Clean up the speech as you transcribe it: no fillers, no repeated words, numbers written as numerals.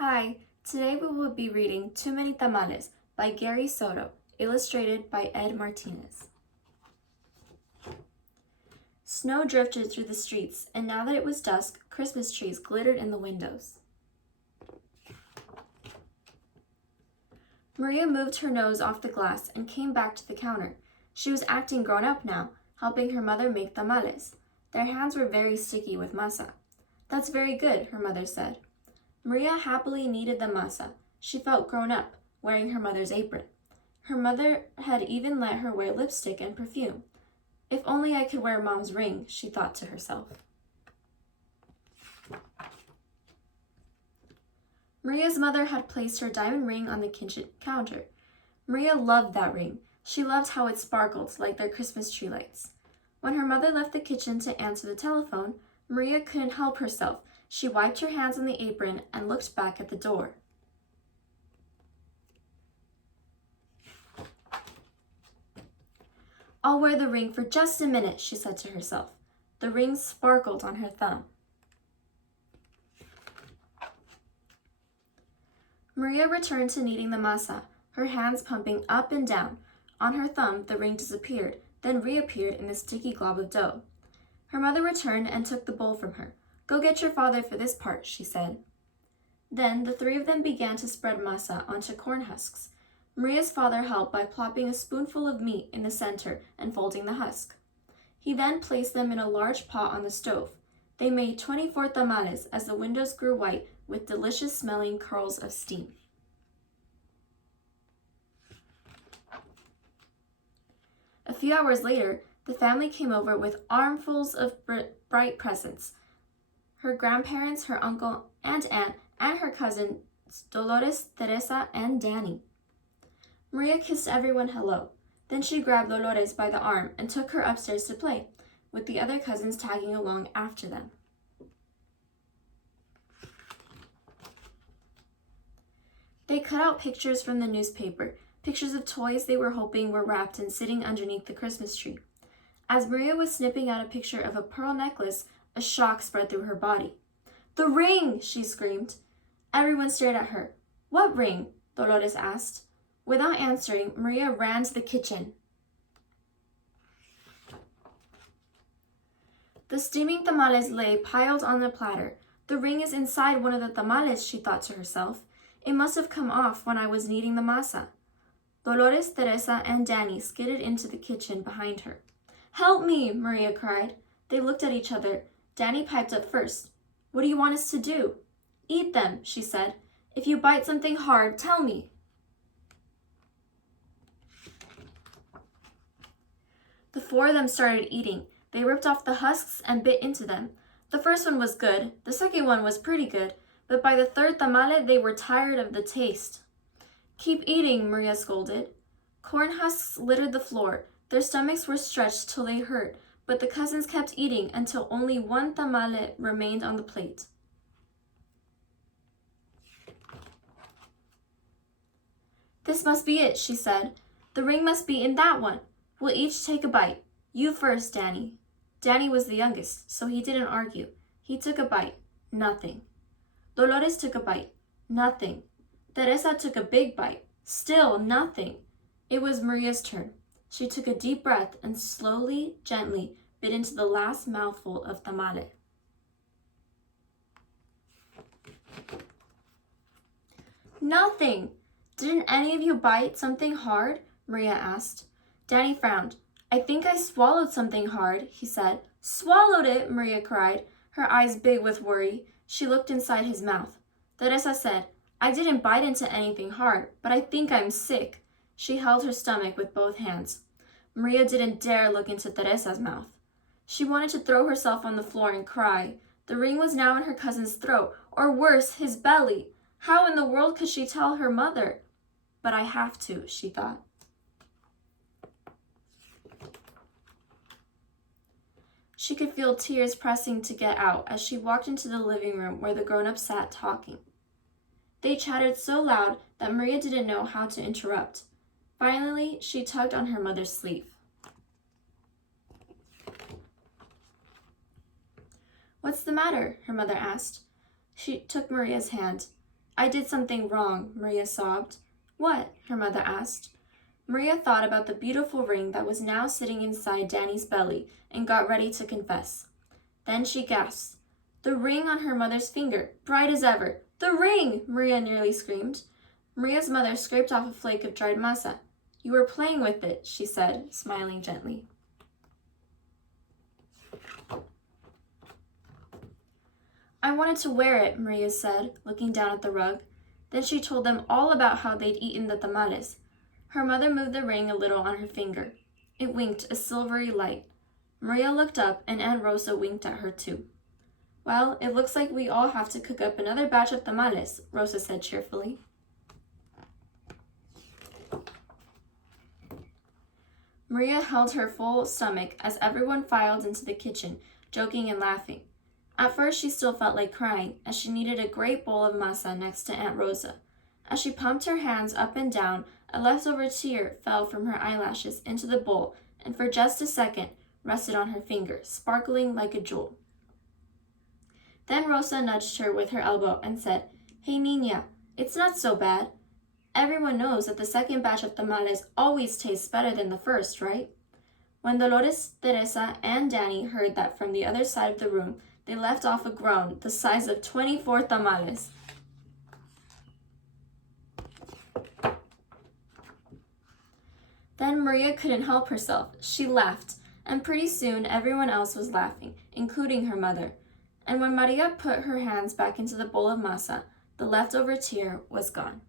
Hi, today we will be reading Too Many Tamales by Gary Soto, illustrated by Ed Martinez. Snow drifted through the streets, and now that it was dusk, Christmas trees glittered in the windows. Maria moved her nose off the glass and came back to the counter. She was acting grown up now, helping her mother make tamales. Their hands were very sticky with masa. "That's very good," her mother said. Maria happily kneaded the masa. She felt grown up, wearing her mother's apron. Her mother had even let her wear lipstick and perfume. "If only I could wear Mom's ring," she thought to herself. Maria's mother had placed her diamond ring on the kitchen counter. Maria loved that ring. She loved how it sparkled like their Christmas tree lights. When her mother left the kitchen to answer the telephone, Maria couldn't help herself. She wiped her hands on the apron and looked back at the door. "I'll wear the ring for just a minute," she said to herself. The ring sparkled on her thumb. Maria returned to kneading the masa, her hands pumping up and down. On her thumb, the ring disappeared, then reappeared in the sticky glob of dough. Her mother returned and took the bowl from her. "Go get your father for this part," she said. Then the three of them began to spread masa onto corn husks. Maria's father helped by plopping a spoonful of meat in the center and folding the husk. He then placed them in a large pot on the stove. They made 24 tamales as the windows grew white with delicious-smelling curls of steam. A few hours later, the family came over with armfuls of bright presents. Her grandparents, her uncle and aunt, and her cousins Dolores, Teresa, and Danny. Maria kissed everyone hello. Then she grabbed Dolores by the arm and took her upstairs to play, with the other cousins tagging along after them. They cut out pictures from the newspaper, pictures of toys they were hoping were wrapped and sitting underneath the Christmas tree. As Maria was snipping out a picture of a pearl necklace, a shock spread through her body. "The ring!" she screamed. Everyone stared at her. "What ring?" Dolores asked. Without answering, Maria ran to the kitchen. The steaming tamales lay piled on the platter. "The ring is inside one of the tamales," she thought to herself. "It must have come off when I was kneading the masa." Dolores, Teresa, and Danny skidded into the kitchen behind her. "Help me!" Maria cried. They looked at each other. Danny piped up first. "What do you want us to do?" "Eat them," she said. "If you bite something hard, tell me." The four of them started eating. They ripped off the husks and bit into them. The first one was good. The second one was pretty good. But by the third tamale, they were tired of the taste. "Keep eating," Maria scolded. Corn husks littered the floor. Their stomachs were stretched till they hurt, but the cousins kept eating until only one tamale remained on the plate. "This must be it," she said. "The ring must be in that one. We'll each take a bite. You first, Danny." Danny was the youngest, so he didn't argue. He took a bite. Nothing. Dolores took a bite. Nothing. Teresa took a big bite. Still nothing. It was Maria's turn. She took a deep breath and slowly, gently bit into the last mouthful of tamale. "Nothing! Didn't any of you bite something hard?" Maria asked. Danny frowned. "I think I swallowed something hard," he said. "Swallowed it!" Maria cried, her eyes big with worry. She looked inside his mouth. Teresa said, "I didn't bite into anything hard, but I think I'm sick." She held her stomach with both hands. Maria didn't dare look into Teresa's mouth. She wanted to throw herself on the floor and cry. The ring was now in her cousin's throat, or worse, his belly. How in the world could she tell her mother? "But I have to," she thought. She could feel tears pressing to get out as she walked into the living room where the grown-ups sat talking. They chattered so loud that Maria didn't know how to interrupt. Finally, she tugged on her mother's sleeve. "What's the matter?" her mother asked. She took Maria's hand. I did something wrong, Maria sobbed. What? Her mother asked. Maria thought about the beautiful ring that was now sitting inside Danny's belly and got ready to confess. Then she gasped. The ring on her mother's finger, bright as ever. The ring! Maria nearly screamed. Maria's mother scraped off a flake of dried masa. You were playing with it, she said, smiling gently. I wanted to wear it, Maria said, looking down at the rug. Then she told them all about how they'd eaten the tamales. Her mother moved the ring a little on her finger. It winked a silvery light. Maria looked up, and Aunt Rosa winked at her too. Well, it looks like we all have to cook up another batch of tamales, Rosa said cheerfully. Maria held her full stomach as everyone filed into the kitchen, joking and laughing. At first she still felt like crying, as she needed a great bowl of masa next to Aunt Rosa. As she pumped her hands up and down, a leftover tear fell from her eyelashes into the bowl and for just a second rested on her finger, sparkling like a jewel. Then Rosa nudged her with her elbow and said, Hey, Niña, it's not so bad. Everyone knows that the second batch of tamales always tastes better than the first, right? When Dolores, Teresa, and Danny heard that from the other side of the room, they left off a groan the size of 24 tamales. Then Maria couldn't help herself. She laughed, and pretty soon everyone else was laughing, including her mother. And when Maria put her hands back into the bowl of masa, the leftover tear was gone.